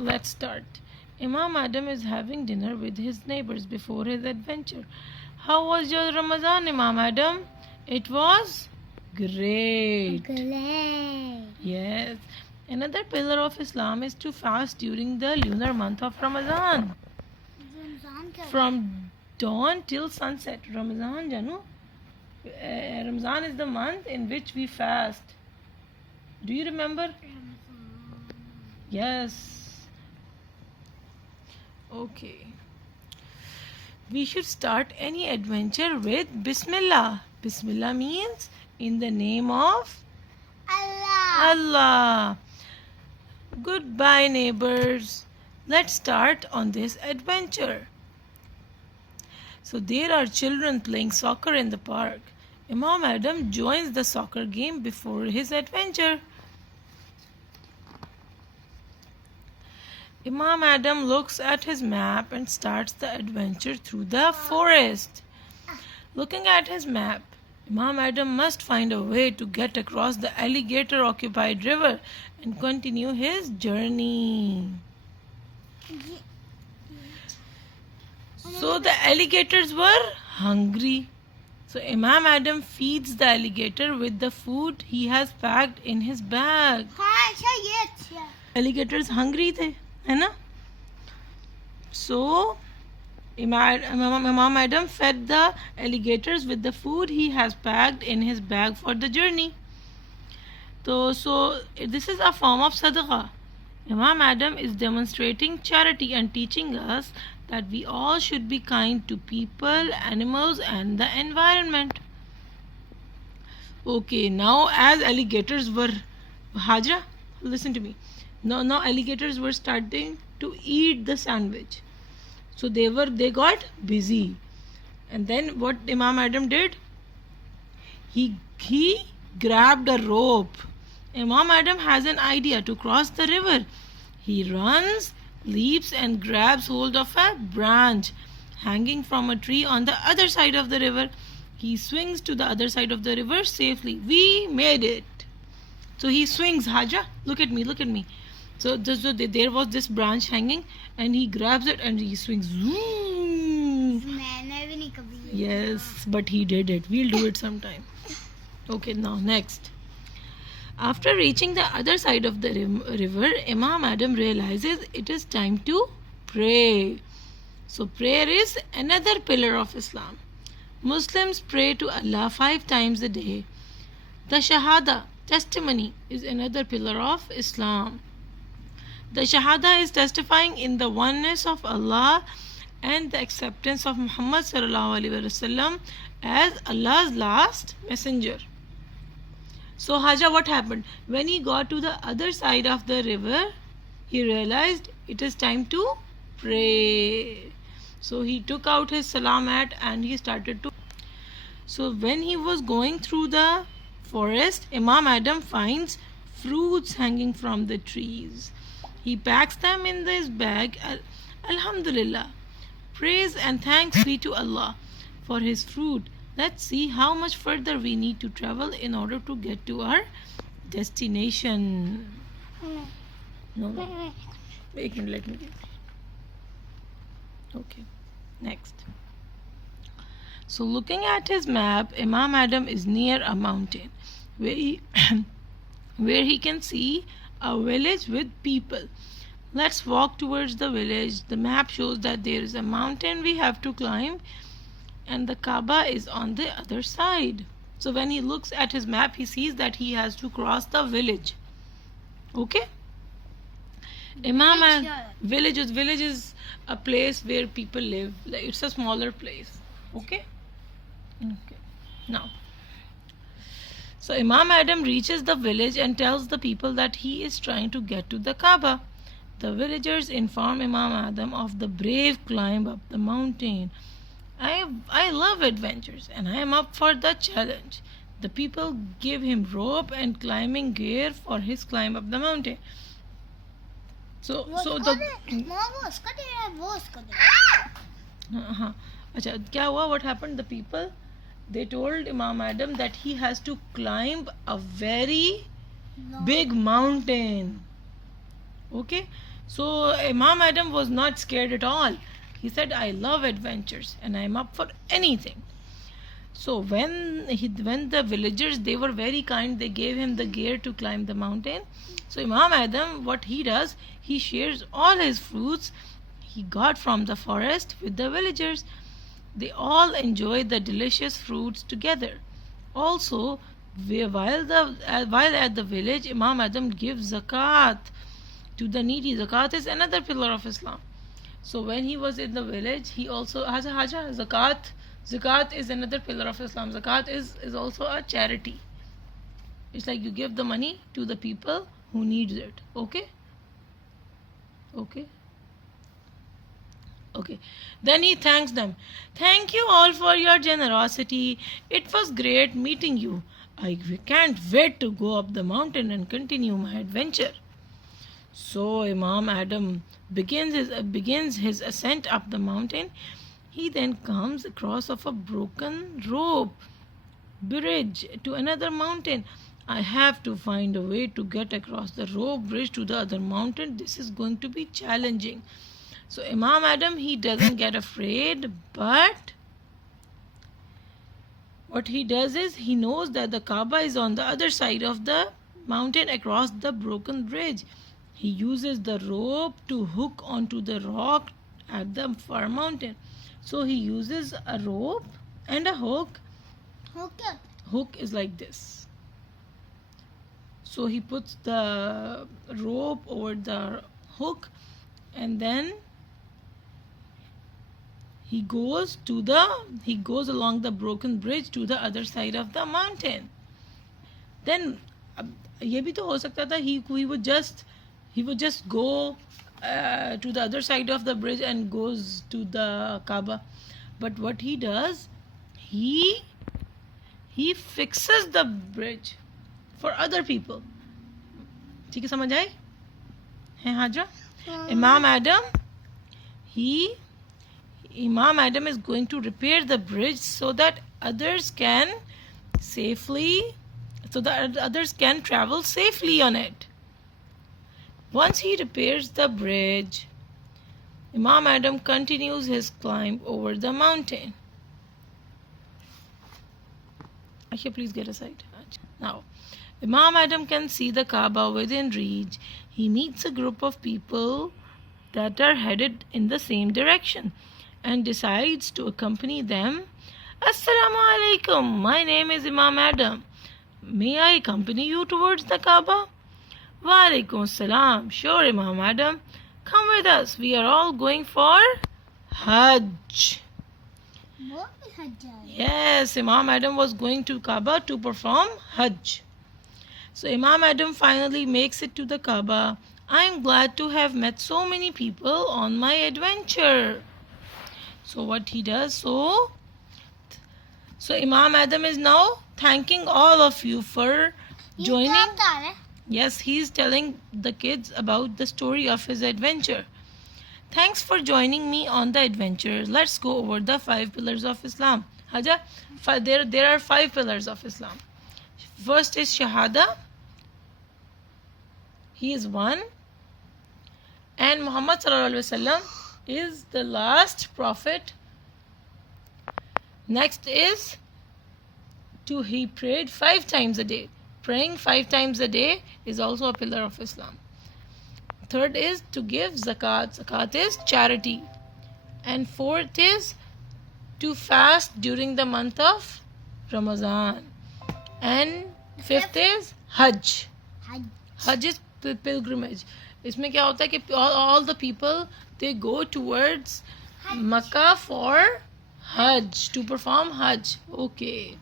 let's start. Imam Adam is having dinner with his neighbors before his adventure. How was your Ramadan, Imam Adam? It was great. Great. Yes. Another pillar of Islam is to fast during the lunar month of Ramadan. From dawn till sunset. Ramadan, Janu. Ramadan is the month in which we fast. Do you remember? Yes. Okay. We should start any adventure with Bismillah. Bismillah means in the name of Allah. Allah. Goodbye, neighbors. Let's start on this adventure. So there are children playing soccer in the park. Imam Adam joins the soccer game before his adventure. Imam Adam looks at his map and starts the adventure through the forest. Looking at his map, Imam Adam must find a way to get across the alligator occupied river and continue his journey. So the alligators were hungry. So Imam Adam feeds the alligator with the food he has packed in his bag. हाँ अच्छा ये अच्छा. Alligators hungry थे, है ना? So Imam Adam fed the alligators with the food he has packed in his bag for the journey. So this is a form of sadaqah. Imam Adam is demonstrating charity and teaching us that we all should be kind to people, animals, and the environment. Okay, now as alligators were, Hajra, listen to me. Now alligators were starting to eat the sandwich. So they got busy. And then what Imam Adam did? He grabbed a rope. Imam Adam has an idea to cross the river. He runs, leaps and grabs hold of a branch hanging from a tree on the other side of the river. He swings to the other side of the river safely. We made it. So he swings, Haja, look at me. So there was this branch hanging and he grabs it and he swings. Zoom. मैंने भी नहीं कभी. Yes, but he did it. We'll do it sometime. Okay, now next. After reaching the other side of the river, Imam Adam realizes it is time to pray. So prayer is another pillar of Islam. Muslims pray to Allah 5 times a day. The Shahada, testimony, is another pillar of Islam. The Shahada is testifying in the oneness of Allah and the acceptance of Muhammad sallallahu alaihi wasallam as Allah's last messenger. So Haja, what happened? When he got to the other side of the river, he realized it is time to pray. So he took out his salam mat and he started to. So when he was going through the forest, Imam Adam finds fruits hanging from the trees. He packs them in his bag. Alhamdulillah. Praise and thanks be to Allah for his fruit. Let's see how much further we need to travel in order to get to our destination. No. Wait a minute, let me get it. Okay, next. So looking at his map, Imam Adam is near a mountain where he can see a village with people. Let's walk towards the village. The map shows that there is a mountain we have to climb and the Kaaba is on the other side. So when he looks at his map, he sees that he has to cross the village. Okay? Village is a place where people live. Like it's a smaller place. Okay? Okay. Now, so Imam Adam reaches the village and tells the people that he is trying to get to the Kaaba. The villagers inform Imam Adam of the brave climb up the mountain. I love adventures and I am up for the challenge. The people give him rope and climbing gear for his climb up the mountain. So अच्छा क्या हुआ? What happened? The people, they told Imam Adam that he has to climb a very big mountain. Okay, So Imam Adam was not scared at all. He said, I love adventures and I'm up for anything. So when the villagers, they were very kind, they gave him the gear to climb the mountain. So Imam Adam, what he does, he shares all his fruits he got from the forest with the villagers. They all enjoy the delicious fruits together. Also, while at the village, Imam Adam gives zakat to the needy. Zakat is another pillar of Islam. So when he was in the village, he also Haja zakat. Zakat is another pillar of Islam. Zakat is also a charity. It's like you give the money to the people who needs it. Okay? Okay. Okay. Then he thanks them. Thank you all for your generosity. It was great meeting you. I can't wait to go up the mountain and continue my adventure. So Imam Adam begins his ascent up the mountain. He then comes across of a broken rope bridge to another mountain. I have to find a way to get across the rope bridge to the other mountain. This is going to be challenging. So Imam Adam, he doesn't get afraid, but what he does is he knows that the Kaaba is on the other side of the mountain across the broken bridge. He uses the rope to hook onto the rock at the far mountain. So he uses a rope and a hook. Okay. Hook is like this. So he puts the rope over the hook and then he goes along the broken bridge to the other side of the mountain. Then ये भी तो हो सकता था he would just go to the other side of the bridge and goes to the Kaaba. But what he does, he fixes the bridge for other people. ठीक है, समझ आए हैं Hazra? Imam Adam is going to repair the bridge so that others can travel safely on it. Once he repairs the bridge, Imam Adam continues his climb over the mountain. Aisha, please get aside. Now, Imam Adam can see the Kaaba within reach. He meets a group of people that are headed in the same direction and decides to accompany them. Assalamu alaikum. My name is Imam Adam. May I accompany you towards the Kaaba? Wa alaikum salam. Sure, Imam Adam. Come with us. We are all going for Hajj. What is Hajj? Yes, Imam Adam was going to Kaaba to perform Hajj. So Imam Adam finally makes it to the Kaaba. I am glad to have met so many people on my adventure. So what he does, so Imam Adam is now thanking all of you for joining. Yes, he is telling the kids about the story of his adventure. Thanks for joining me on the adventure. Let's go over the 5 pillars of Islam. Haja, there are 5 pillars of Islam. First is Shahada. He is one. And Muhammad sallallahu alaihi wasallam is the last prophet. Next is he prayed 5 times a day. Praying 5 times a day is also a pillar of Islam. Third is to give zakat. Zakat is charity. And fourth is to fast during the month of Ramadan. And fifth is Hajj. Hajj is pilgrimage. इसमें क्या होता है कि all the people, they go towards Makkah for Hajj, to perform Hajj. Okay.